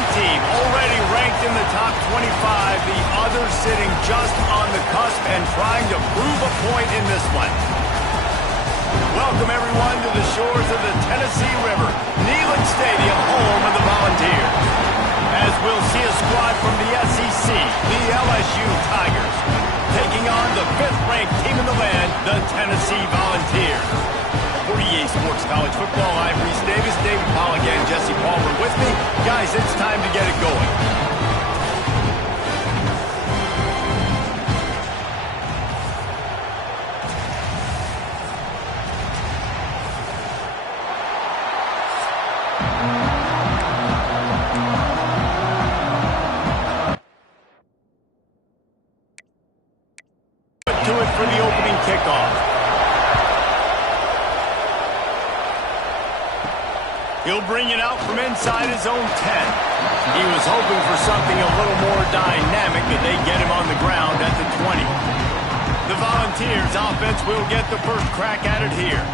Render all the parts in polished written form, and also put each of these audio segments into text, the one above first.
one team already ranked in the top 25, the other sitting just on the cusp and trying to prove a point in this one. Welcome, everyone, to the shores of the Tennessee River, Neyland Stadium, home of the Volunteers. As we'll see a squad from the SEC, the LSU Tigers, taking on the 5th-ranked team in the land, the Tennessee Volunteers. For EA Sports College Football, I'm Reese Davis, David Pollack, and Jesse Palmer with me. Guys, it's time to get it going. To it for the opening kickoff. He'll bring it out from inside his own 10. He was hoping for something a little more dynamic, but they get him on the ground at the 20. The Volunteers offense will get the first crack at it here.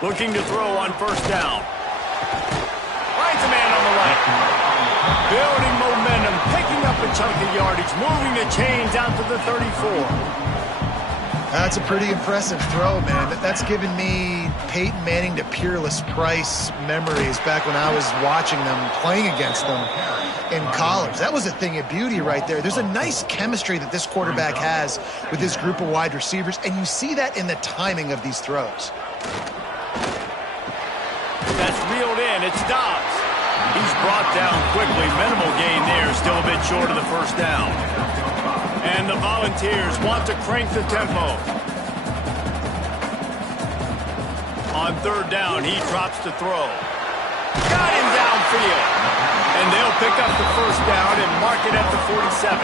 Looking to throw on first down. Finds a man on the right. Building momentum, picking up a chunk of yardage, moving the chains out to the 34. That's a pretty impressive throw, man. That's given me Peyton Manning to Peerless Price memories back when I was watching them, playing against them in college. That was a thing of beauty right there. There's a nice chemistry that this quarterback has with this group of wide receivers, and you see that in the timing of these throws. That's reeled in. It's Dobbs. He's brought down quickly. Minimal gain there. Still a bit short of the first down. And the Volunteers want to crank the tempo. On third down, he drops to throw. Got him downfield. And they'll pick up the first down and mark it at the 47.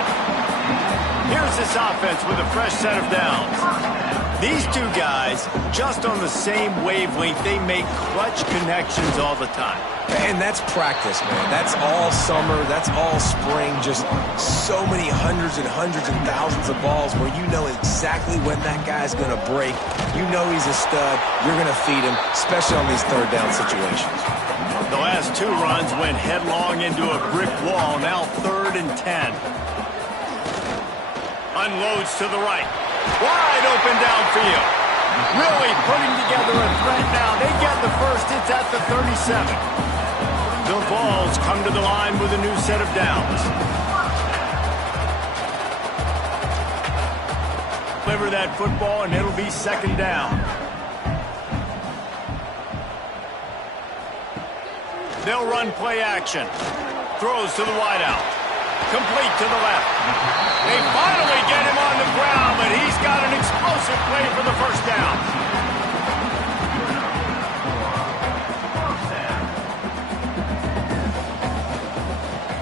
Here's this offense with a fresh set of downs. These two guys, just on the same wavelength, they make clutch connections all the time. And that's practice, man. That's all summer. That's all spring. Just so many hundreds and thousands of balls where you know exactly when that guy's going to break. You know he's a stud. You're going to feed him, especially on these third down situations. The last two runs went headlong into a brick wall. Now 3rd and 10. Unloads to the right. Wide open downfield. Really putting together a threat now. They get the first. It's at the 37. The Vols come to the line with a new set of downs. Deliver that football, and it'll be 2nd down. They'll run play action. Throws to the wideout. Complete to the left. They finally get him on the ground, but he's got an explosive play for the first down.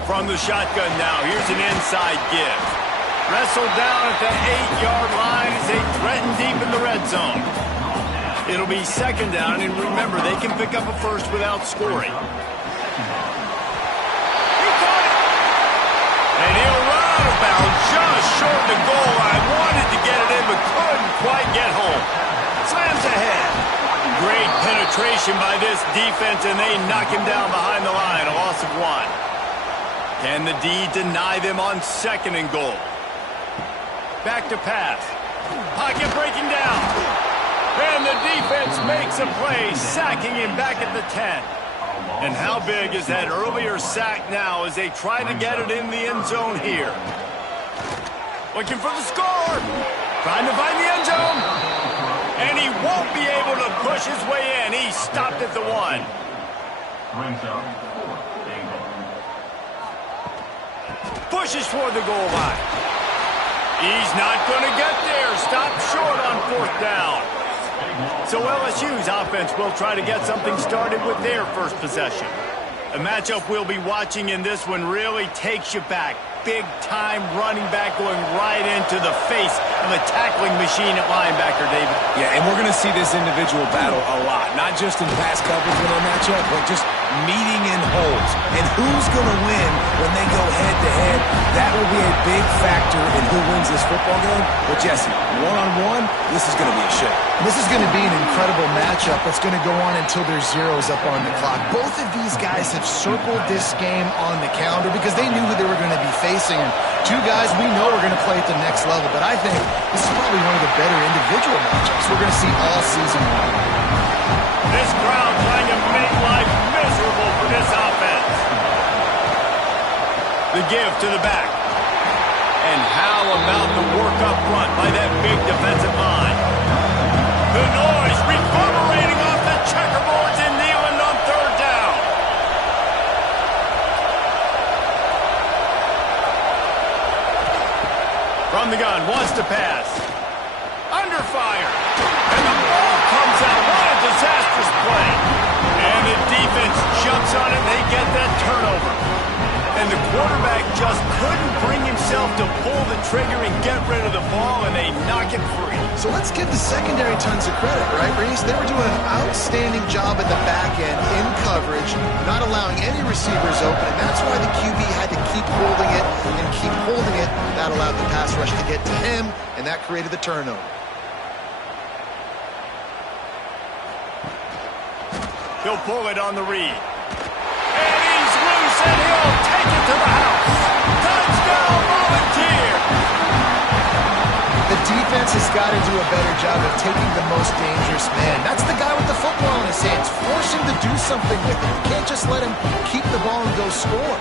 From the shotgun now, here's an inside give. Wrestled down at the 8-yard line as they threaten deep in the red zone. It'll be 2nd down, and remember, they can pick up a first without scoring. And he'll run out of bounds just short of the goal line. Wanted to get it in, but couldn't quite get home. Slams ahead. Great penetration by this defense, and they knock him down behind the line. A loss of 1. Can the D deny them on 2nd and goal? Back to pass. Pocket breaking down. And the defense makes a play, sacking him back at the 10. And how big is that earlier sack now as they try to get it in the end zone here? Looking for the score. Trying to find the end zone. And he won't be able to push his way in. He stopped at the 1. Pushes toward the goal line. He's not going to get there. Stopped short on 4th down. So LSU's offense will try to get something started with their first possession. A matchup we'll be watching in this one really takes you back. Big-time running back going right into the face of a tackling machine at linebacker, David. Yeah, and we're going to see this individual battle a lot. Not just in pass coverage when they match up, but just meeting in holes. And who's going to win when they go head-to-head? That will be a big factor in who wins this football game. But, Jesse, one-on-one, this is going to be a show. This is going to be an incredible matchup that's going to go on until there's zeros up on the clock. Both of these guys have circled this game on the calendar because they knew who they were going to be facing. And two guys we know are going to play at the next level. But I think this is probably one of the better individual matchups we're going to see all season long. This crowd trying to make life miserable for this offense. The give to the back. And how about the work up front by that big defensive line? The noise reverberating off the checkerboards in Neyland on third down. From the gun, wants to pass. Under fire. And the ball comes out. What a disastrous play. And the defense jumps on it. They get that turnover. And the quarterback just couldn't bring himself to pull the trigger and get rid of the ball, and they knock it free. So let's give the secondary tons of credit, right, Reese? They were doing an outstanding job at the back end in coverage, not allowing any receivers open, and that's why the QB had to keep holding it and keep holding it. That allowed the pass rush to get to him, and that created the turnover. He'll pull it on the read. And he's loose, and he'll take it to the house. Touchdown, Volunteer! The defense has got to do a better job of taking the most dangerous man. That's the guy with the football in his hands. Force him to do something with it. You can't just let him keep the ball and go score.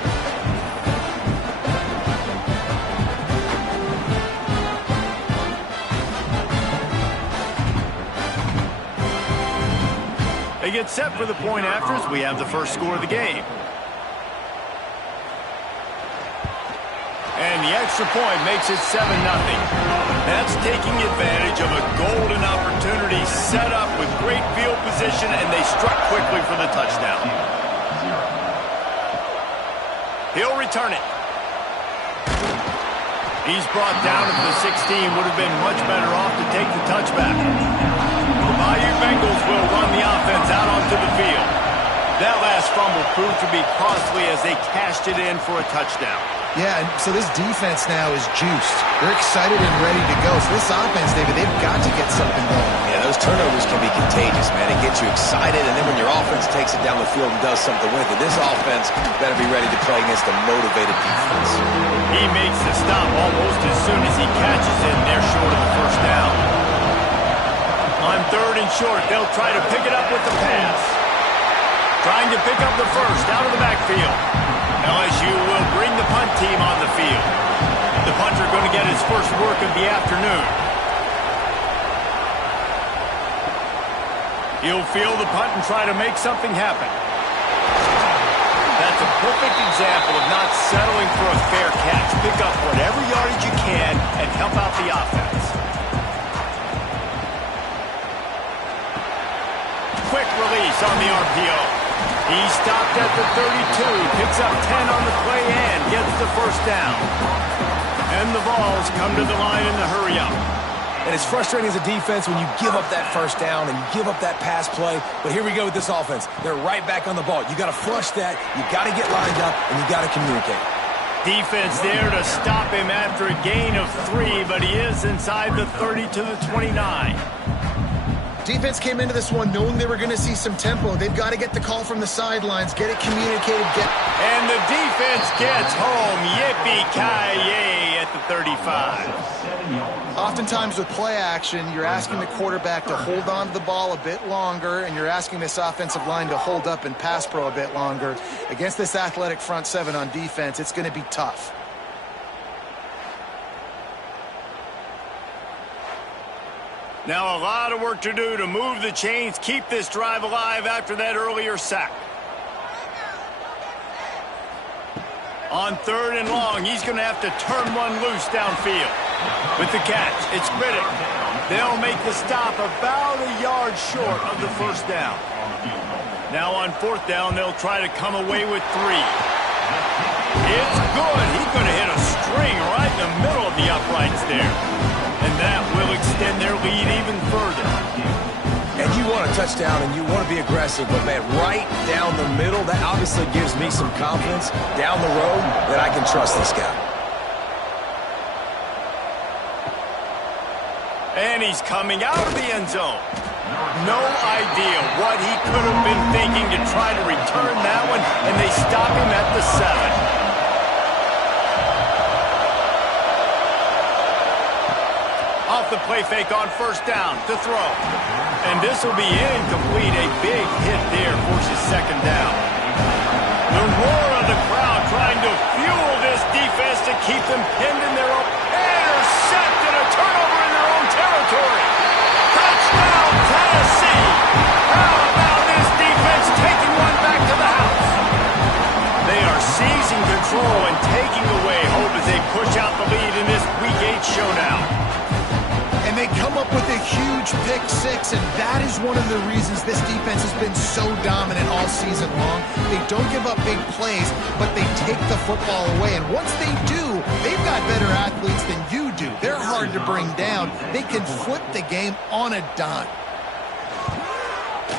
They get set for the point afters. We have the first score of the game. And the extra point makes it 7-0. That's taking advantage of a golden opportunity set up with great field position, and they struck quickly for the touchdown. He'll return it. He's brought down to the 16. Would have been much better off to take the touchback. The Bayou Bengals will run the offense out onto the field. That last fumble proved to be costly as they cashed it in for a touchdown. Yeah, and so this defense now is juiced. They're excited and ready to go. So this offense, David, they've got to get something going. Yeah, those turnovers can be contagious, man. It gets you excited, and then when your offense takes it down the field and does something with it, this offense better be ready to play against a motivated defense. He makes the stop almost as soon as he catches it, and they're short of the first down. On third and short, they'll try to pick it up with the pass. Trying to pick up the first out of the backfield. LSU will bring the punt team on the field. The punter going to get his first work of the afternoon. He'll field the punt and try to make something happen. That's a perfect example of not settling for a fair catch. Pick up whatever yardage you can and help out the offense. Quick release on the RPO. He stopped at the 32, picks up 10 on the play and gets the first down. And the Vols come to the line in the hurry up. And it's frustrating as a defense when you give up that first down and you give up that pass play. But here we go with this offense. They're right back on the ball. You got to flush that, you got to get lined up, and you got to communicate. Defense there to stop him after a gain of 3, but he is inside the 30 to the 29. Defense came into this one knowing they were going to see some tempo. They've got to get the call from the sidelines, get it communicated. And the defense gets home. Yippee-ki-yay at the 35. Oftentimes with play action, you're asking the quarterback to hold on to the ball a bit longer, and you're asking this offensive line to hold up and pass pro a bit longer. Against this athletic front seven on defense, it's going to be tough. Now a lot of work to do to move the chains, keep this drive alive after that earlier sack. On third and long, he's going to have to turn one loose downfield. With the catch, it's Riddick. They'll make the stop about a yard short of the first down. Now on fourth down, they'll try to come away with 3. It's good. He's going to hit a string right in the middle of the uprights there. And that will extend their lead even further. And you want to touchdown and you want to be aggressive, but, man, right down the middle, that obviously gives me some confidence down the road that I can trust this guy. And he's coming out of the end zone. No idea what he could have been thinking to try to return that one, and they stop him at the 7. Off the play fake on first down to throw. And this will be incomplete. A big hit there forces second down. The roar of the crowd trying to fuel this defense to keep them pinned in their own. Intercept and a turnover in their own territory. Touchdown, Tennessee. How about this defense taking one back to the house? They are seizing control and taking away hope as they push out the lead in this Week 8 showdown. And they come up with a huge pick six, and that is one of the reasons this defense has been so dominant all season long. They don't give up big plays, but they take the football away. And once they do, they've got better athletes than you do. They're hard to bring down. They can flip the game on a dime.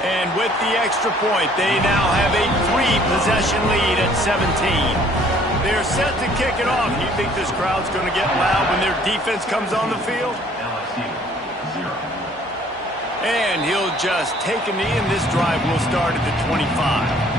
And with the extra point, they now have a 3-possession lead at 17. They're set to kick it off. You think this crowd's going to get loud when their defense comes on the field? And he'll just take a knee, and this drive will start at the 25.